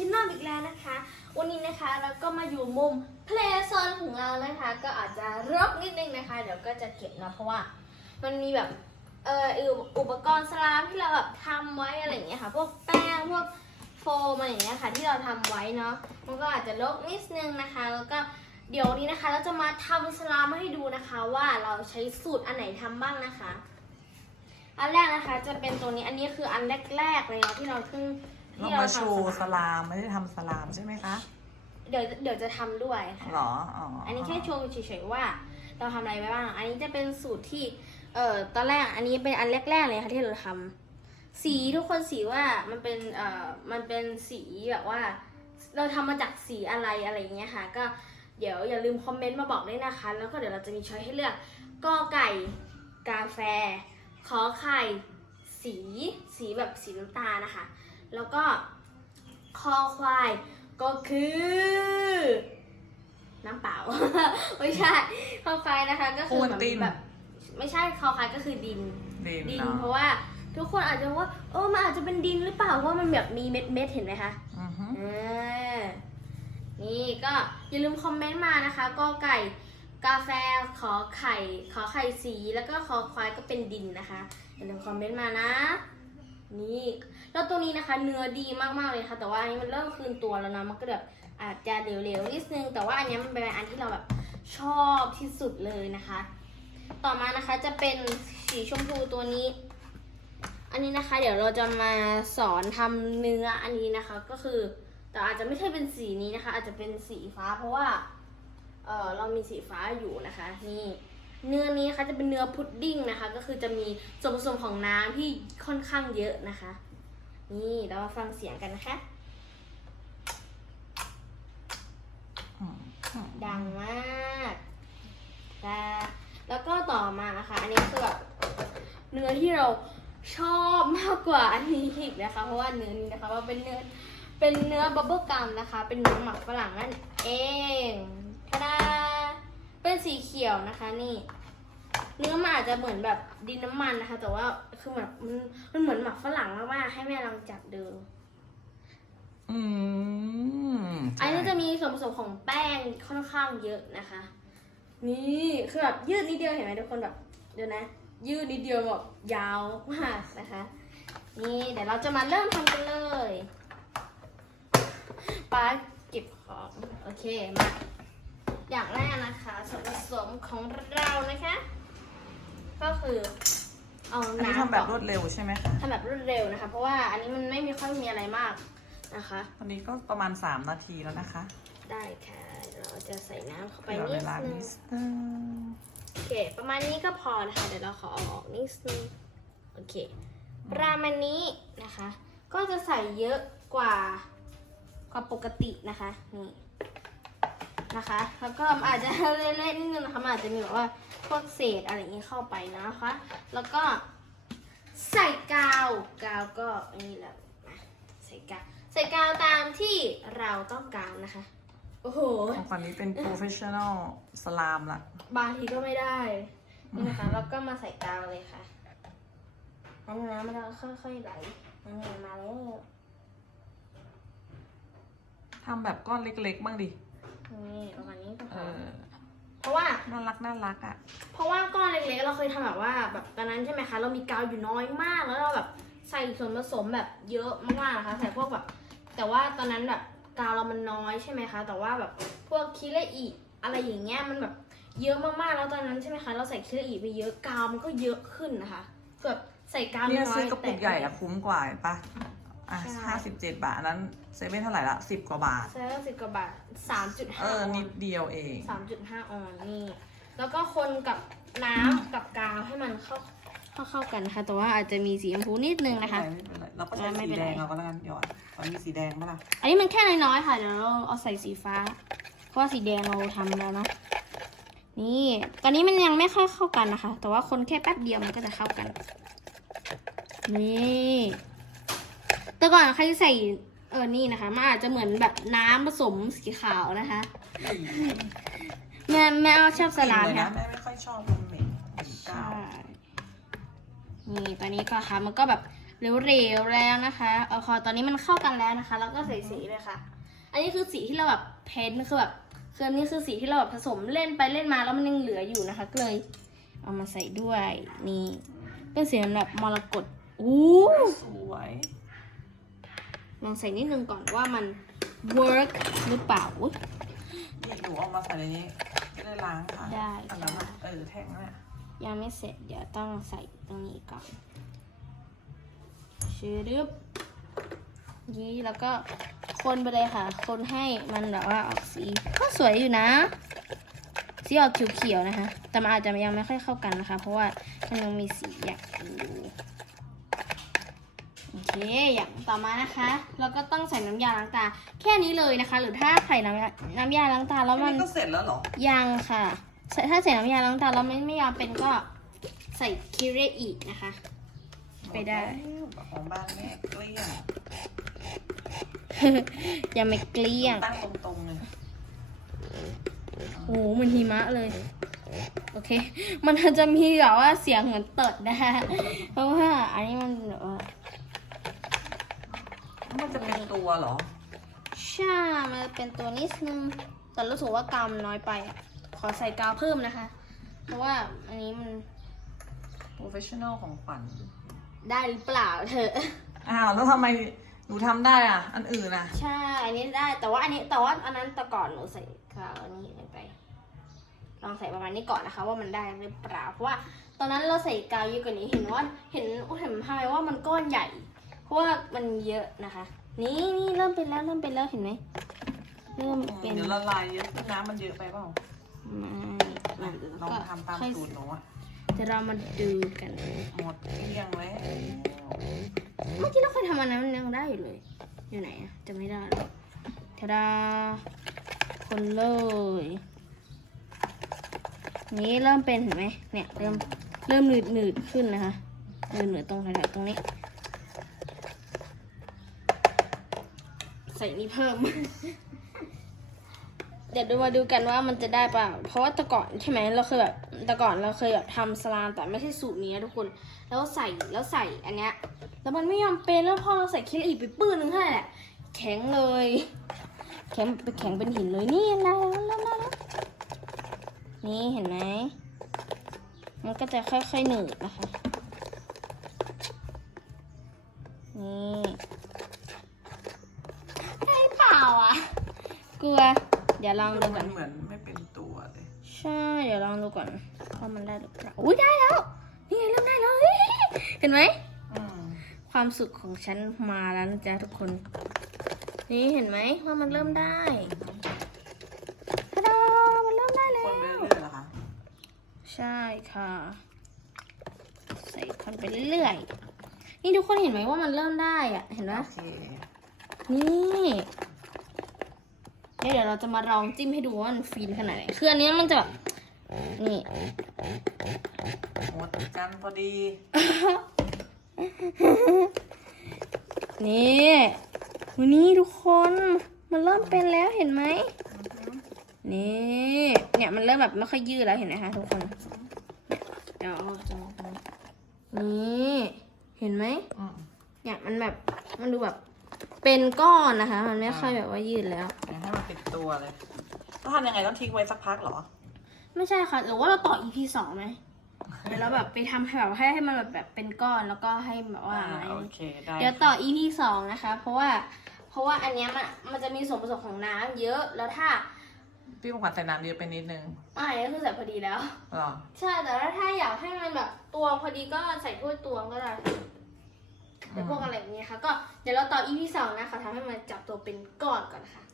คิดนอมอีกแล้วนะคะ วันนี้นะคะเราก็มาอยู่มุมเพลย์โซนของเรานะคะ ก็อาจจะรกนิดนึงนะคะ เดี๋ยวก็จะเก็บนะเพราะว่ามันมีแบบเอออุปกรณ์สลามที่เราแบบทำไว้อะไรอย่างเงี้ยค่ะ พวกแป้งพวกโฟมอะไรอย่างเงี้ยค่ะ ที่เราทำไว้เนาะมันก็อาจจะรกนิดนึงนะคะ แล้วก็เดี๋ยวนี้นะคะ เราจะมาทำสลามให้ดูนะคะ ว่าเราใช้สูตรอันไหนทำบ้างนะคะ อันแรกนะคะจะเป็นตัวนี้อันนี้คืออันแรกๆเลยเนาะที่เราเพิ่ง เราที่เรามาโชว์ทำสลามไม่ได้ทำสลามใช่ไหมคะเดี๋ยวเดี๋ยวจะทำด้วยค่ะหรออ๋ออัอันนี้แค่โชว์เฉยๆว่า เราทำอะไรไว้บ้าง อันนี้จะเป็นสูตรที่ เอ่อตอนแรกอันนี้เป็นอันแรกๆเลยค่ะที่เราทำสีทุกคนสีว่ามันเป็นเอ่อมันเป็นสีแบบว่า เราทำมาจากสีอะไรอะไรอย่างเงี้ยค่ะ ก็เดี๋ยวอย่าลืมคอมเมนต์มาบอกด้วยนะคะ แล้วก็เดี๋ยวเราจะมีช้อยให้เลือกกอไก่กาแฟขอไข่สีสีแบบสีน้ำตาลนะคะ แล้วก็คอควายก็คือ น้ำเปล่า ไม่ใช่คอควายนะคะ ก็คือเหมือนแบบไม่ใช่คอควายก็คือดิน ดินดิน เนาะเพราะว่าทุกคนอาจจะว่าเออมันอาจจะเป็นดินหรือเปล่าเพราะว่ามันแบบมีเม็ดเม็ดๆเห็นไหมคะ อือฮึอ่านี่ก็อย่าลืมคอมเมนต์มานะคะก็ไก่กาแฟขอไข่ ขอไข่สีแล้วก็ขอควายก็เป็นดินนะคะ อย่าลืมคอมเมนต์มานะ นี่แล้วตัวนี้นะคะเนื้อดีมากๆเลยค่ะ แต่ว่าอันนี้มันเริ่มคืนตัวแล้วนะมันก็แบบอาจจะเหลวๆนิดนึง แต่ว่าอันนี้มันเป็นอันที่เราแบบชอบที่สุดเลยนะคะ ต่อมานะคะจะเป็นสีชมพูตัวนี้ อันนี้นะคะ เดี๋ยวเราจะมาสอนทำเนื้ออันนี้นะคะ ก็คือแต่อาจจะไม่ใช่เป็นสีนี้นะคะ อาจจะเป็นสีฟ้าเพราะว่าเออเรามีสีฟ้าอยู่นะคะ นี่ เนื้อนี้นะคะจะเป็นเนื้อพุดดิ้งนะคะ ก็คือจะมีส่วนผสมของน้ำที่ค่อนข้างเยอะนะคะ นี่เรามาฟังเสียงกันนะคะ ดังมากแล้วก็ต่อมานะคะ อันนี้คือแบบเนื้อที่เราชอบมากกว่าอันนี้อีกนะคะ เพราะว่าเนื้อนี้นะคะว่าเป็นเนื้อเป็นเนื้อบับเบิลกัมนะคะ เป็นเนื้อหมักฝรั่งนั่นเองทาดา เป็นสีเขียวนะคะนี่ เนื้อมันอาจจะเหมือนแบบดินน้ำมันนะคะ แต่ว่าคือแบบมันมันเหมือนหมักฝรั่งมากๆให้แม่ลองจับดูอืมอันนี้จะมีส่วนผสมของแป้งค่อนข้างเยอะนะคะ นี่คือแบบยืดนิดเดียวเห็นไหมทุกคนแบบเดี๋ยวนะ ยืดนิดเดียวแบบยาวมากนะคะ นี่เดี๋ยวเราจะมาเริ่มทำกันเลยป้าเก็บของโอเคมา อย่างแรกนะคะส่วนผสมของเรานะคะ ก็คือเอาอันนี้น้ำทำแบบก่รอนวดเร็วใช่ไหมคะทำแบบรวดเร็วนะคะ เพราะว่าอันนี้มันไม่มีค่อยมีอะไรมากนะคะ วันนี้ก็ประมาณ 3 นาทีแล้วนะคะได้ค่ะเดี๋ยวเราจะใส่น้ำเข้าไปเหลือนิเวดลานึงนิดนึงโอเค ประมาณนี้ก็พอนะคะ เดี๋ยวเราขอเอาออกนิดนึงโอเค ประมาณนี้นะคะ ก็จะใส่เยอะกว่ากว่าปกตินะคะ นี่ นะคะ แล้วก็อาจจะเละๆนิดนึงนะคะมันอาจจะมีแบบว่าพวกเศษอะไรอย่างนี้เข้าไปนะคะ แล้วก็ใส่กาวกาวก็อันนี้แหละมาใส่กาวใส่กาวตามที่เราต้องการนะคะ โอ้โหของขวัญนี้เป็น professional สลามละบางทีก็ไม่ได้นี่นะคะแล้วก็มาใส่กาวเลยค่ะอันนี้นะมันจะค่อยๆไหลมันไหลมาแล้วทำแบบก้อนเล็กๆ บ้างดิ นี่ประมาณนี้ก็พเอออเพราะว่า น่ารักน่ารักอะ เพราะว่าก้อนเล็กๆ เราเคยทำแบบว่าแบบตอนนั้นใช่ไหมคะ เรามีกาวอยู่น้อยมาก แล้วเราแบบใส่ส่วนผสมแบบเยอะมากๆนะคะใส่พวกแบบ แต่ว่าตอนนั้นแบบกาวเรามันน้อยใช่ไหมคะ แต่ว่าแบบพวกคิเลอีอะไรอย่างเงี้ยมันแบบเยอะมากๆ แล้วตอนนั้นใช่ไหมคะ เราใส่คิเลอีไปเยอะกาวมันก็เยอะขึ้นนะคะแบบใส่กาวเนี่ยน้อยซื้อกระปุกใหญ่อะคุ้มกว่าเห็นปะ อะใช่ ห้าสิบเจ็ดบาทอันนั้นเซเว่นเท่าไหร่ละสิบกว่าบาทใช่สิบกว่าบาทสามจุดเอห้าอนิดเดียวเอง สามจุดห้าออนนี่ แล้วก็คนกับน้ำกับกาวให้มันเข้าเข้าเข้ากันนะคะ แต่ว่าอาจจะมีสีชมพูนิดนึงนะคะ ไม่เป็นไรเราก็ใช้ไม่สีเป็นแดไร งเอาก็แล้วกันเดี๋ยวตอนนี้สีแดงปะล่ะอันนี้มันแค่น้อยๆค่ะ เดี๋ยวเราเอาใส่สีฟ้า เพราะว่าสีแดงเราทำแล้วเนาะ นี่ ตอนนี้มันยังไม่ค่อยเข้ากันนะคะ แต่ว่าคนแค่แป๊บเดียวมันก็จะเข้ากัน นี่ แต่ก่อนใครที่ใส่เออนี่นะคะมันอาจจะเหมือนแบบน้ำผสมสีขาวนะคะ แม่แม่ชอบสลามเลยค่ะนะแม่ไม่ค่อยชอบมันเหม็นเหม็นกาใช่วนี่ตอนนี้ก็ค่ะมันก็แบบเหลวๆแล้วนะคะเอาพอตอนนี้มันเข้ากันแล้วนะคะ แล้วก็ใส่สีเลยค่ะ อันนี้คือสีที่เราแบบเพ้นท์คือแบบคืออันนี้คือสีที่เราแบบผสมเล่นไปเล่นมาแล้วมันยังเหลืออยู่นะคะก็เลยเอามาใส่ด้วยนี่เป็นสีแบบมรกตอู้สวยลอ งใส่นิดนึงก่อนว่ามัน work หรือเปล่าอุ๊ยนี่หนูเอามาใส่ในนี้จะได้ล้างค่ะได้ อันนั้นอะเออแท่งนั่นน่ะยังไม่เสร็จเดี๋ยวต้องใส่ตรงนี้ก่อนชืรึบยี่แล้วก็คนไปเลยค่ะ คนให้มันแบบว่าออกสีก็สวยอยู่นะ สีออกเขียวๆนะคะ แต่มันอาจจะยังไม่ค่อยเข้ากันนะคะ เพราะว่ามันยังมีสีอยากอยู่โอ เค อย่างต่อมานะคะ เราก็ต้องใส่น้ำยาล้างตา แค่นี้เลยนะคะ หรือถ้าใส่น้ำยาน้ำยาล้างตาแล้วแค่มันนี้ก็เสร็จแล้วเหรอ ยังค่ะใส่ถ้าใส่น้ำยาล้างตาแล้วไม่ไม่ยอมเป็นก็ใส่คิเรอีกนะคะ ไปได้ของบ้านแม่เกลี้ยงยังไม่เกลี้ยง ตั้งตรงๆเลยโอ้โหเหมันหิมะเลย โอเค มันจะมีแบบว่าเสียงเหมือนตดนะคะเพราะว่าอันนี้มันแบบว่า มันจะเป็นตัวเหรอ ใช่มันเป็นตัวนิดนึง แต่รู้สึกว่ากาวมันน้อยไปอะขอใส่กาวเพิ่มนะคะ เพราะว่าอันนี้มัน professional ของขวัญได้หรือเปล่าเธอะอ้าวแล้วทำไมหนูทำได้อะ อันอื่นอะ ใช่ อันนี้ได้ แต่ว่าอันนี้แต่ว่าอันนั้นแต่ก่อนหนูใส่กาวอันนี้ไป ลองใส่ประมาณนี้ก่อนนะคะ ว่ามันได้หรือเปล่า เพราะว่า ตอนนั้นเราใส่กาวเยอะกว่านี้ เห็นว่า เห็นเห็นทำไมว่ามันก้อนใหญ่เพ ราะว่ามันเยอะนะคะ นี่นี่เริ่มเป็นแล้วเริ่มเป็นแล้วเห็นไหมเริ่มเป็นเดี๋ยวละลายเยอะน้ำมันเยอะไปเปล่าไม่ลองทำตามสูตรหนูอะเดี๋ยวเรามาดูกันหมดเกลี้ยงแล้วเมื่อกี้เราเคยทำอันนั้นมันยังได้อยู่เลย อยู่ไหนอะจะไม่ได้แล้วทาดาคนเลย นี่เริ่มเป็นเห็นไหมเนี่ยเริ่มเริ่มหนืดหนืดๆขึ้นนะคะหนืดหนืดๆตรงแถวๆตรงนี้ ใส่นี่เพิ่ม เดี๋ยวดูมาดูกันว่ามันจะได้เปล่า เพราะว่าแต่ก่อนใช่ไหมเราเคยแบบแต่ก่อนเราเคยแบบทำสลามแต่ไม่ใช่สูตรนี้ทุกคน แล้วใส่แล้วใส่อันเนี้ยแล้วมันไม่ยอมเป็นแล้วพอเราใส่คิดอีกไปปื้นนึงเท่านั้นแหละแข็งเลย แข็งไปแข็งเป็นหินเลยนี่แล้วแล้วแล้วแล้วนี่เห็นไหมมันก็จะค่อยๆหนืดนะคะ เดี๋ยวลองดูก่มัอนนเหมือนไม่เป็นตัวเลยใช่เดี๋ยวลองดูก่อนว่ามันได้หรือเปล่าอุ้ยได้แล้วนี่ไงเริ่มได้แล้วเฮ้ยเห็นไหมอืมความสุขของฉันมาแล้วนะจ๊ะทุกคน นี่เห็นไหมว่ามันเริ่มได้ทะดามันเริ่มได้แล้คนไปว เรื่อยๆเหรอคะใช่ค่ะ ใส่คนไปเรื่อยๆนี่ทุกคนเห็นไหมว่ามันเริ่มได้อะเห็นไหมโอเคนี่ เดี๋ยวเราจะมาลองจิ้มให้ดูว่ามันฟินขนาดไหนคืออันนี้มันจะแบบนี่หมดกันพอดี นี่วันนี้ทุกคนมันเริ่มเป็นแล้วเห็นไหมนี่เนี่ยมันเริ่มแบบไม่ค่อยยืดแล้วเห็นไหมคะทุกคนเดี๋ยวเอาจะนี่เห็นไหมอืมเนี่ยมันแบบมันดูแบบ เป็นก้อนนะคะ มันไม่ค่อยแบบว่ายืดแล้วเดี๋ยวให้มันเป็นตัวเลยต้องทำยังไงต้องทิ้งไว้สักพักเหรอ ไม่ใช่ค่ะ หรือว่าเราต่อ EP สองไหมเดี๋ยวเราแบบไปทำให้แบบให้ให้มันแบบแบบเป็นก้อนแล้วก็ให้แบบว่า อ่าอะไรโอเคได้เดี๋ยวต่อ EP สองนะคะ เพราะว่าเพราะว่าอันเนี้ยมันมันจะมีส่วนผสมของน้ำเยอะแล้วถ้าพี่ของขวัญใส่น้ำเยอะไปนิดนึงอ่าอันนี้คือใส่พอดีแล้ว เหรอ ใช่แต่ว่าถ้าอยากให้มันแบบตวงพอดีก็ใส่ถ้วยตวงก็ได้ เดี๋ยวพวกอะไรอย่างเงี้ยค่ะ ก็เดี๋ยวเราต่อ EP สองนะคะทำให้มันจับตัวเป็นก้อนก่อนนะคะ